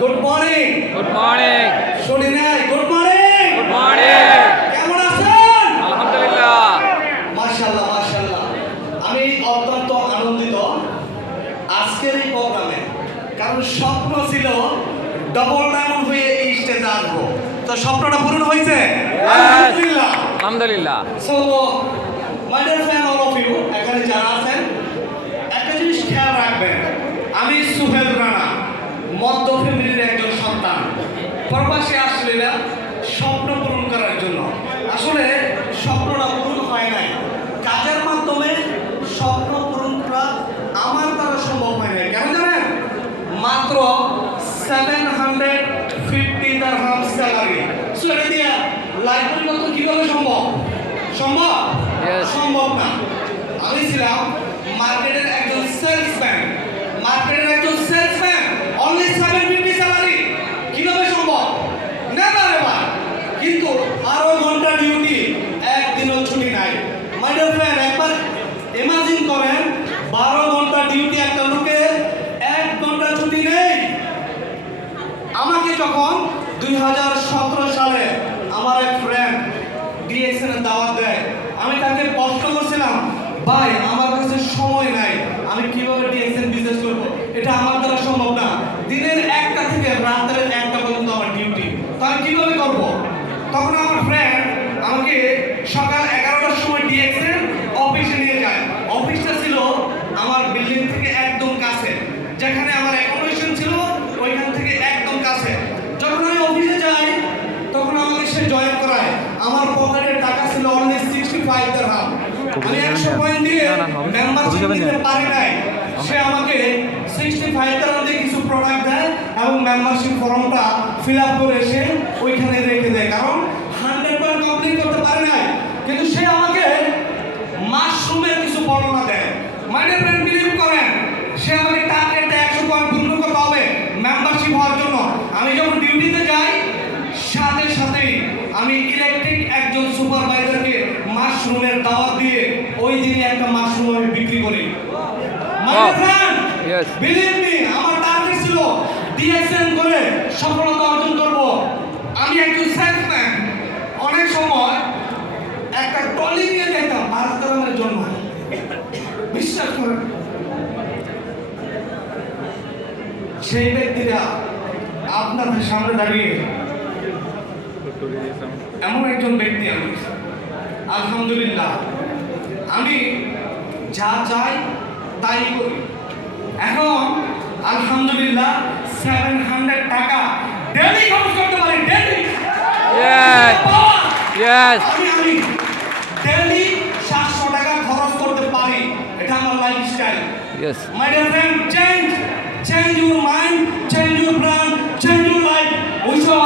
Good morning. Good morning. শুনি নাই? Good morning. Good morning. কেমন আছেন? আলহামদুলিল্লাহ। মাশাআল্লাহ মাশাআল্লাহ। আমি অত্যন্ত আনন্দিত আজকের এই প্রোগ্রামে, কারণ স্বপ্ন ছিল ডবল ডায়মন্ড হয়ে এই স্টেজে আসবো। তো স্বপ্নটা পূরণ হয়েছে আলহামদুলিল্লাহ। আলহামদুলিল্লাহ। So my dear friend all of you, এখানে যারা আছেন একটা জিনিস খেয়াল রাখবেন, আমি সুহেল রানা মধ্য ফ্যামিলির একজন সন্তান। প্রবাসে আসছিলাম স্বপ্ন পূরণ করার জন্য। আসলে স্বপ্নটা পূরণ হয় নাই, কাজের মাধ্যমে স্বপ্ন পূরণ করা আমার দ্বারা সম্ভব হয় নাই। কেন জানেন? মাত্র 750 দিরহাম স্যালারি। সো এটা দিয়ে লাইফ পরিবর্তন কিভাবে সম্ভব? সম্ভব? Yes. সম্ভব না। আমি ছিলাম মার্কেটের একজন সেলসম্যান, অনলি 750 স্যালারি। কিভাবে সম্ভব? Never ever. কিন্তু 12 ঘন্টা ডিউটি, একদিনও ছুটি নাই। মাই ডিয়ার ফ্রেন্ড, একবার ইমাজিন করেন 12 ঘন্টা ডিউটি, একটা লোকের 1 ঘন্টা ছুটি নেই। আমাকে যখন 2017 সালে আমার এক ফ্রেন্ড ডিএক্সএন এর দাওয়াত দেয়, আমি তাকে প্রশ্ন করছিলাম, ভাই আমার কাছে সময় নাই, আমি কিভাবে ডিএক্সএন বিজনেস করব? এটা আমার দ্বারা সম্ভব না। দিনের 1টা থেকে রাতের 1টা পর্যন্ত আমার ডিউটি, তো আমি কিভাবে করব? তখন আমার ফ্রেন্ড আমাকে সকাল 11টার সময় ডিএক্সএন অফিসে নিয়ে যায়। অফিসটা ছিল আমার বিল্ডিং থেকে একদম কাছে, যেখানে আমার অ্যাকোমোডেশন ছিল ওইখান থেকে একদম কাছে। যখন আমি অফিসে যাই তখন আমাকে সে জয়েন করায়। আমার পকেটের টাকা ছিল অনলি 65 দিরহাম। আমি 100 পয়েন্ট দিয়ে মেম্বারশিপ নিতে পারি নাই। সে আমাকে 65 দিরহাম দিয়ে কিছু প্রোডাক্ট দেয় এবং মেম্বারশিপ ফর্মটা ফিল আপ করে সে ওইখানে রেখে দেয়, কারণ 100 পয়েন্ট কমপ্লিট করতে পারে নাই। কিন্তু সে আমাকে মাশরুমের কিছু বর্ণনা দেয়। মাই ডিয়ার ফ্রেন্ড, বিলিভ করেন, সে আমাকে টার্গেট দেয় 100 পয়েন্ট পূর্ণ করতে হবে মেম্বারশিপ হওয়ার জন্য। আমি যখন ডিউটিতে যাই সাথে সাথেই আমি ইলেকট্রিক একজন সুপারভাইজারকে মাশরুমের দাওয়াত দিয়ে ওই দিনে একটা মাশরুম আমি বিক্রি করি। মাই dear friend, Yes. Believe me, আমার টার্গেট ছিল ডিএসএন করে সফলতা অর্জন করব। আমি একজন সেলসম্যান, অনেক সময় একটা টলি নিয়ে যেতাম ভারতের জন্য। বিশ্বাস করেন, সেই ব্যক্তিরা আপনাদের সামনে দাঁড়িয়ে, এমন একজন ব্যক্তি আমি। আলহামদুলিল্লাহ, আমি যা চাই তাই করি। এখন আলহামদুলিল্লাহ 700 টাকা ডেইলি খরচ করতে পারি। Daily Yes. Yes. আমি ডেইলি 700 টাকা খরচ করতে পারি। এটা আমার lifestyle. Yes. My dear friend, change your mind, change your plan, change your life. We should